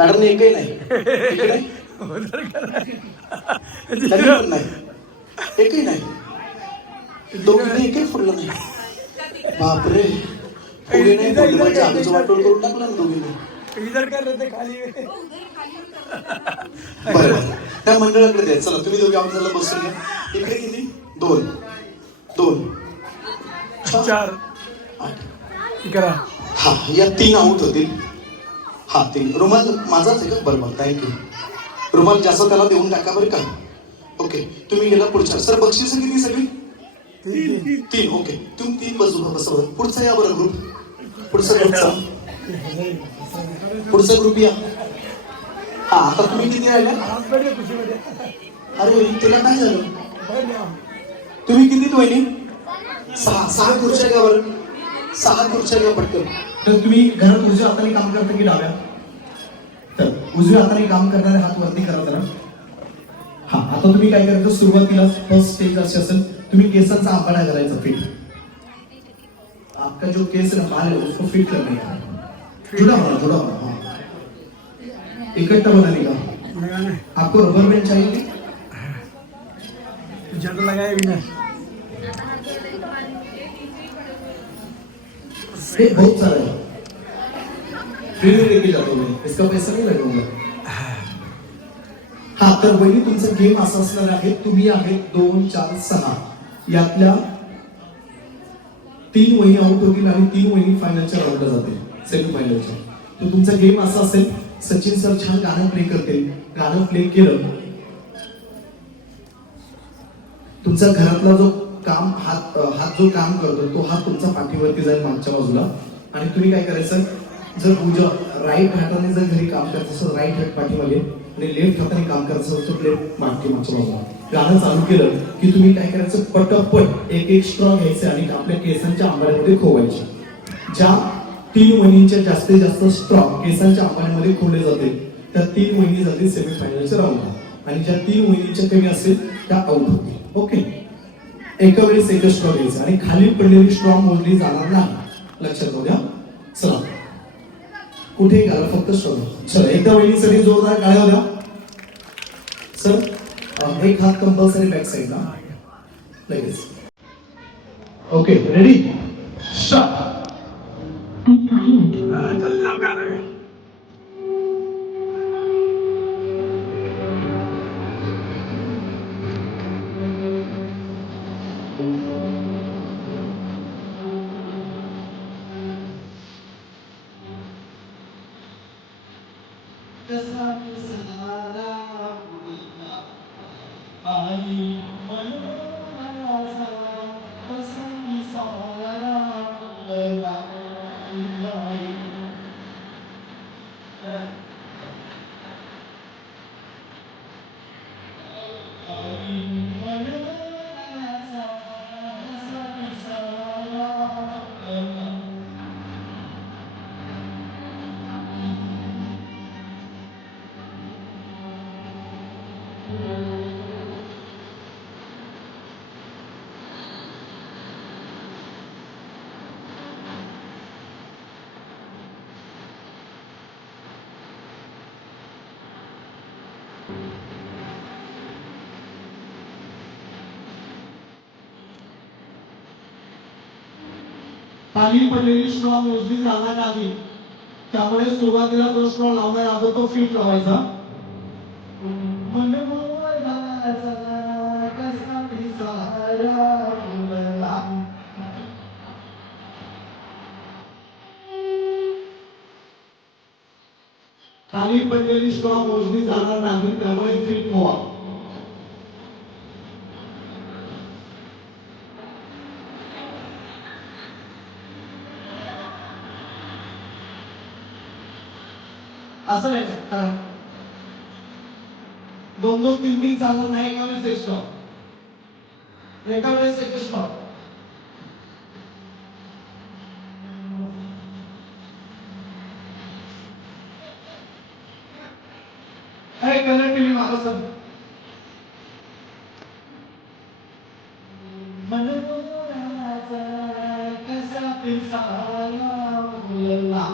Pattern एकही नाही इकडे तरी पण नाही एकही नाही दोघींनी एकही फुडलं नाही बापरे पुढे नाही फुडलं म्हणजे आमचं वाटोळ करून टाकलं ना दोघींनी बरं त्या मंडळाकडे द्या चला तुम्ही दोघे आमच्याला बसून घ्या इकडे किती 2 2 4 8 हा या 3 आऊट होतील हा 3 रुमाल माझाच आहे का बरोबर थँक्यू रुमाल जास्त त्याला देऊन टाका बरं का ओके तुम्ही गेला पुढच्या सर बक्षीस किती सगळी 3 ओके तुम्ही 3 बसवा पुढचा या बरं ग्रुप पुढचा ग्रुप या हा आता तुम्ही किती राहिल्या अरे तिला काय झालं तुम्ही किती वहिनी 6 खुर्च्या घ्या बरं 6 खुर्च्या घ्या पटकन तर तुम्ही घरात उजव्या हाताने काम करता की डाव्या तर उजव्या हाताने काम करणारे हात वरती करा जरा हा आता तुम्ही काय करायचं सुरुवातीला फर्स्ट स्टेज अशी असेल तुम्ही केसांचा आंबाडा करायचा फिट आपका जो केस है बाल है उसको फिट करने का जुड़ा होना हाँ इकट्ठा बनाने का आपको रबर बैंड चाहिए ज्यादा लगाया भी नहीं बहुत सारा है फ्री में लेके जाता हूँ इसका पैसा नहीं लगेगा हा तर वहिनी तुमचा गेम असा असणार आहे तुम्ही आहेत 2 4 6 यातल्या 3 वहिनी आउट होतील आणि 3 वहिनी फायनलच्या राऊंडला जातील सेमी फायनलच्या तर तुमचा गेम असा असेल सचिन सर छान गाणं प्ले करतील गाणं प्ले केलं तुमचा घरातला जो काम हात जो काम करतो तो हात तुमचा पाठीवरती जाईल मागच्या बाजूला आणि तुम्ही काय करायचं जर उजव्या राईट हाताने जर घरी काम करायचं असेल राईट हात पाठीमागे आणि लेफ्ट हाताने काम करायचं असेल तर लेफ्ट मागच्या बाजूला गाणं चालू केलं की तुम्ही काय करायचं पटपट एक स्ट्रॉ घ्यायचे आणि आपल्या केसांच्या आंबाड्यामध्ये खोवायचे ज्या 3 वहिनींच्या जास्तीत जास्त स्ट्रॉ केसांच्या आंबाड्यामध्ये खोवले जातील त्या 3 वहिनी जातील सेमीफायनलच्या राऊंडला आणि ज्या 3 वहिनींच्या कमी असतील त्या आउट होतील ओके एका वेळेस एक स्ट्रॉ घ्यायचा आणि खाली पडलेली स्ट्रॉ मोजली जाणार नाही लक्षात राहू द्या चला कुठे घाला फक्त स्ट्रॉ चला एकदा वहिनीसाठी जोरदार टाळ्या द्या सर एक हात कंपल्सरी बॅक साईडला लगेच ओके रेडी स्टार्ट खाली पडलेली स्ट्रॉ मोजली जाणार नाही त्यामुळे सुरुवातीला जो स्ट्रॉ लावणार आहे तो फिट लावायचा खाली पडलेली स्ट्रॉ मोजली जाणार नाही त्यामुळे फिट व्हा असं नाही 2-2 3-3 चालत नाही एका वेळेस एक स्टॉप एका वेळेस एक स्टॉप अरे कलर टीव्ही मारा सर कसा पिसाला मुलला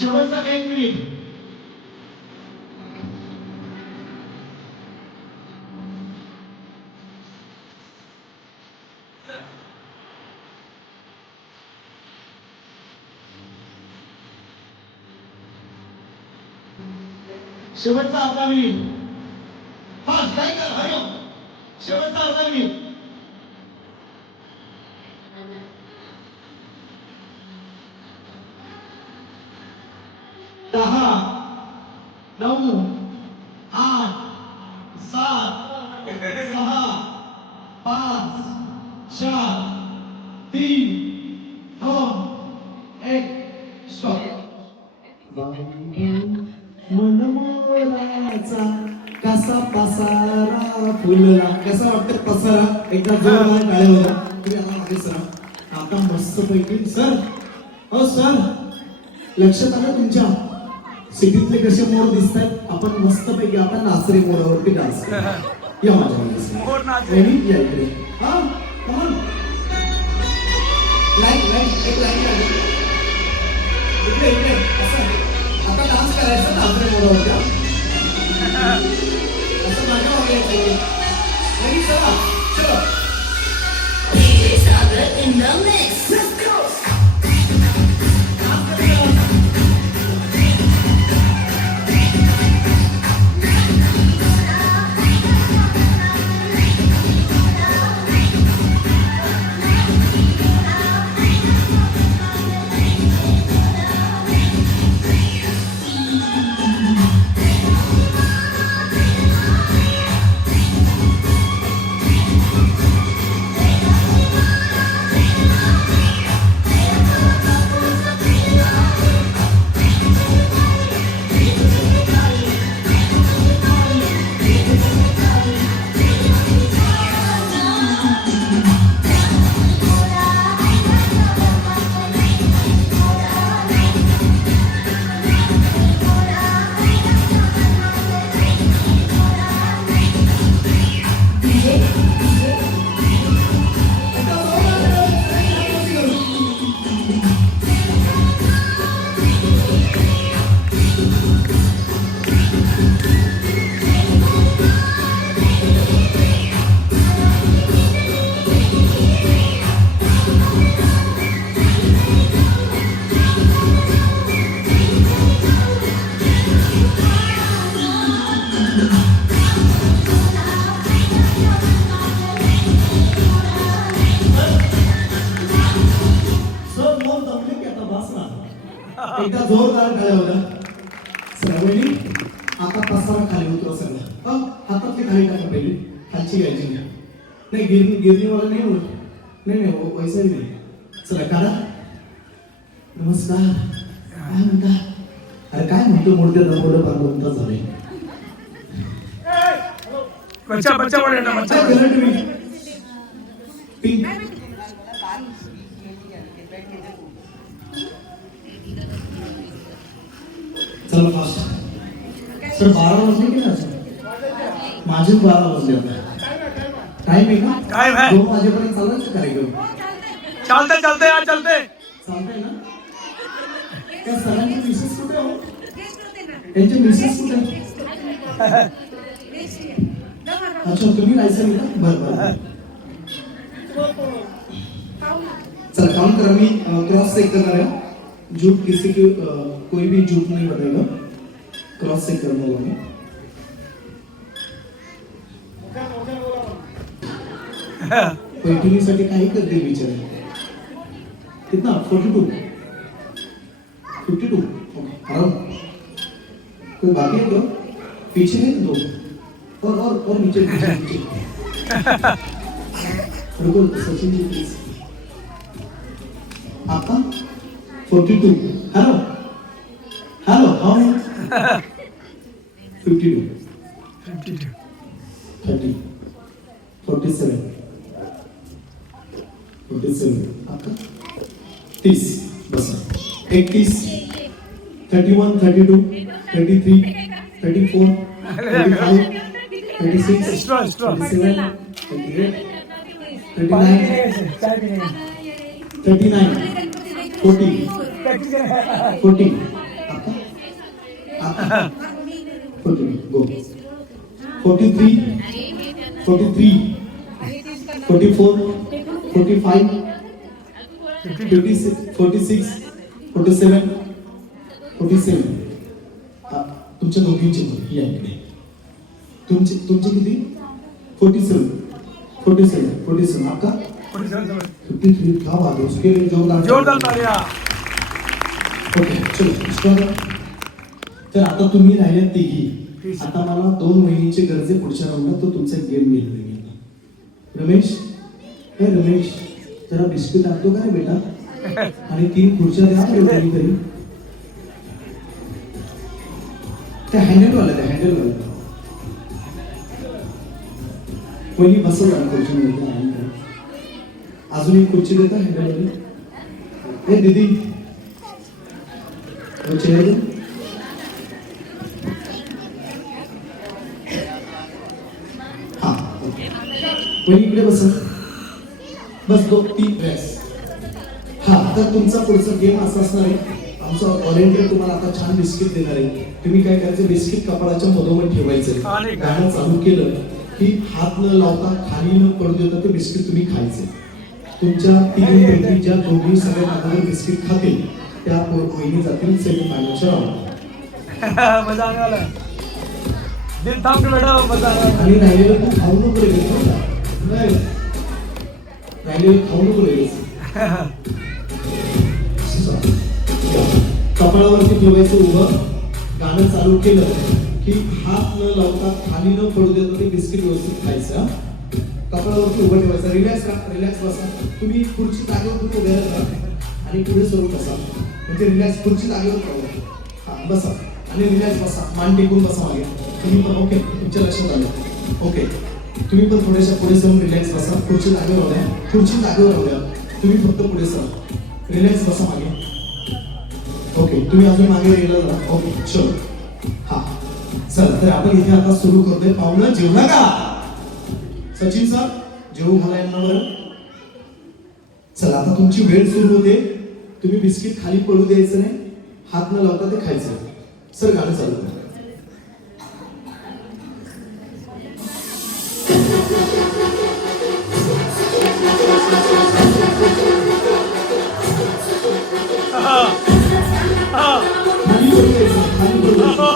शेवटचा 1 मिनिट. शेवटचा अर्धा मिनिट. फास्ट काय कर हॅलो. शेवटचा अर्धा मिनिट. 10 9 8 7 6 5 4 3 2 1 स्टॉप. मनमोराचा कसा पसारा फुलला. कसा वाटतं पसारा. एकदा जोरदार टाळ्या होत्या. तुम्ही आता मागे सर. आता मस्त पैकी सर. हो सर लक्षात आलं तुमच्या सिटीतले कसे मोर दिसतात. आपण मस्त पैकी आता नाचरे मोरावरती डान्स करू. या माझ्या या इकडे. हा कमॉन लाईन लाईन एक लाईन इकडे इकडे असं. आता डान्स करायचा नाचरे मोरावरती. असं माझ्या मागे यायचं. नाही चला चलो. In the mix. Let's go. एकदा जोरदार टाळ्या होत्या. श्रावणी आता पसारा खाली उतरव सगळं. हातातली खाली टाका पहिली. खालची घ्यायची नाही. गिरणीवाला नाही बोलत. नाही नाही वैसा नाही. चला काढा. नमस्कार. काय म्हणता. अरे काय म्हणतो मोडते दमोडं पार म्हणता झालंय. बच्चा बच्चा बच्चा बच्चा पिंक चला फास्ट. सर 12 वाजले की ना. माझे 12 वाजले. आता टाइम आहे का. टाइम है. 2 वाजेपर्यंत चालायचं कार्यक्रम. चलते चलते यार चलते. चालतंय ना. त्या सरांची मिसेस कुठे हो. त्यांचे मिसेस कुठे. अच्छा तुम्ही लायसन का. बरं चला काउंट करा. मी क्रॉस चेक करणार आहे. झूठ किसी की कोई भी झूठ नहीं बताएगा. क्रॉस चेक करना होगा. मैं पैठणीसाठी काही करते विचार. कितना 42 52 ओके. अराउंड कोई बाकी है क्या. पीछे है 2 और नीचे नीचे. रुको सचिन जी प्लीज. आपका 42. हेलो हेलो हाउ 52 30 47 आपका 30. बस 31 31 32 33 34 35 36 37 38 39 40 40. Okay, go. 43, 43, 44, 45, 56, 46, 47, 47. तुमच्या दोघींची मुलं या इकडे. तुमचे किती? 47, 47, 47. आपका 53. क्या बात है, उसके लिए जोरदार तालियां. ओके, चलो स्टार्ट. तर आता तुम्ही राहिले तिघी. आता मला 2 वहिनींची गरज आहे पुढच्या राऊंडला, तो तुमचा गेम घेतला मी आता. रमेश, हे रमेश जरा बिस्किट टाकतो का रे बेटा? आणि 3 खुर्च्या द्या तरी. त्या हँडलवाला द्या, हँडलवाला. पहिली बसव खुर्ची. अजून एक खुर्ची देता हँडलवाली. हे दीदी चेअर दे. हा पहिली इकडे बसा. बस 2-3 प्रेस. हा तर तुमचा पुढचा गेम असा असणार आहे. आमचा व्हॉलेंटियर तुम्हाला आता छान बिस्किट देणार आहे. तुम्ही काय करायचं, बिस्किट कपाळाच्या मधोमध ठेवायचं. गाणं चालू केलं की हात न लावता खाली न पडू देता ते बिस्किट तुम्ही खायचे. तुमच्या तिघींपैकी ज्या दोघी सगळ्यात अगोदर बिस्किट खातील त्या वहिनी जातील सेमीफायनलच्या राऊंडला. मजा आने वाला है. दिल थाम के बैठो, मजा आने वाला है. आणि राहिलेलं तू खाऊ नको लगेच. नाही राहिलेलं खाऊ नको लगेच. कपाळावरती ठेवायचं उभं. गाणं चालू केलं की हात न लावता खाली न पडू देता ते बिस्किट व्यवस्थित खायचं. कपाळावरती उभं ठेवायचं. रिलॅक्स बसा. तुम्ही खुर्ची जागेवर उभे राहा आणि पुढे सरळ बसा. म्हणजे रिलॅक्स खुर्ची जागेवर ठेवा. हा बसा आणि रिलॅक्स बसा. मान टेकून बसा मागे. तुम्ही पण ओके, तुमच्या लक्षात आलं. ओके, तुम्ही पण थोड्याशा पुढे सरळ रिलॅक्स बसा. खुर्ची जागेवर राहू द्या. खुर्ची जागेवर राहू द्या. तुम्ही फक्त पुढे सरळ रिलॅक्स बसा मागे. ओके, तुम्ही अजून मागे गेला जरा. ओके चलो. हा चल, तर आपण इथे आता सुरू करतोय. पाहुणं जेवला का? सचिन सर जेवू घाला यांना बरं. चला आता तुमची वेळ सुरू होते. तुम्ही बिस्किट खाली पडू द्यायचं नाही. हात न लावता ते खायचं. सर गाणं चालू करा. खाली पडू द्यायचं. खाली पडू द्यायचं.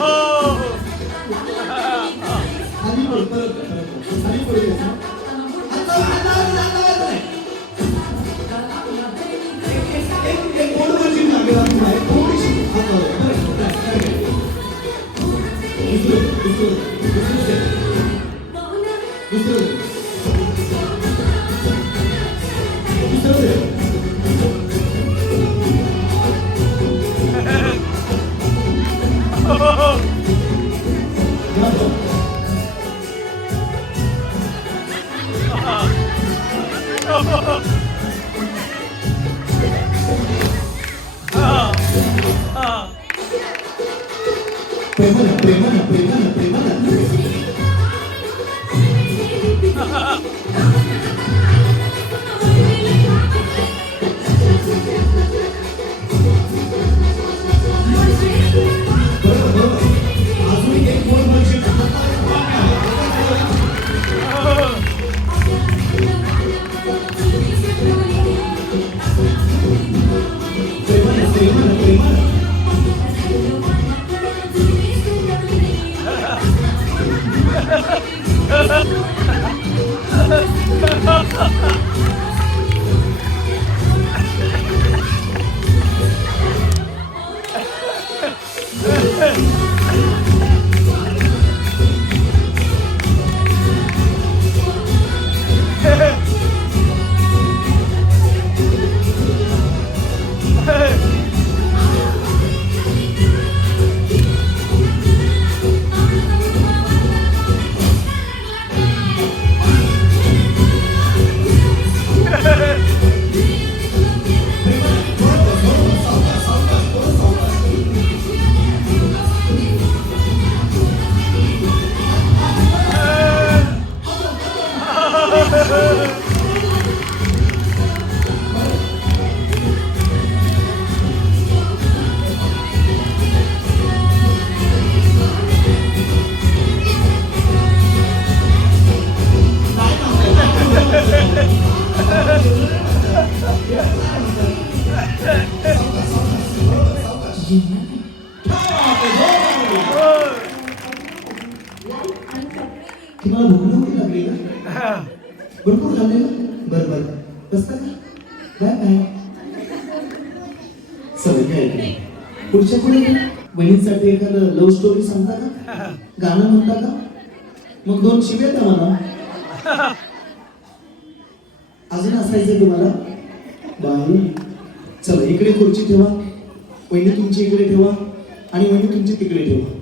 खाली पडू खाली पडू द्यायचं. एक बोर्ड वरची जागे लागून आहे. थोडीशी हात लावा. प्रेमानं अजून एक बोल म्हणजे तुम्हाला भूक नव्हती लागली ना? भरपूर खाल्ले ना? बरं बरं बसता का? Bye bye. चला घ्या इकडे. पुढच्या पुढे बहिणींसाठी एखादं लव्ह स्टोरी सांगता का? गाणं म्हणता का? मग 2 शिव्या द्या मला. अजून असायचं तुम्हाला? बाई चला इकडे खुर्ची ठेवा. वहिनी तुमची इकडे ठेवा आणि वहिनी तुमची तिकडे ठेवा.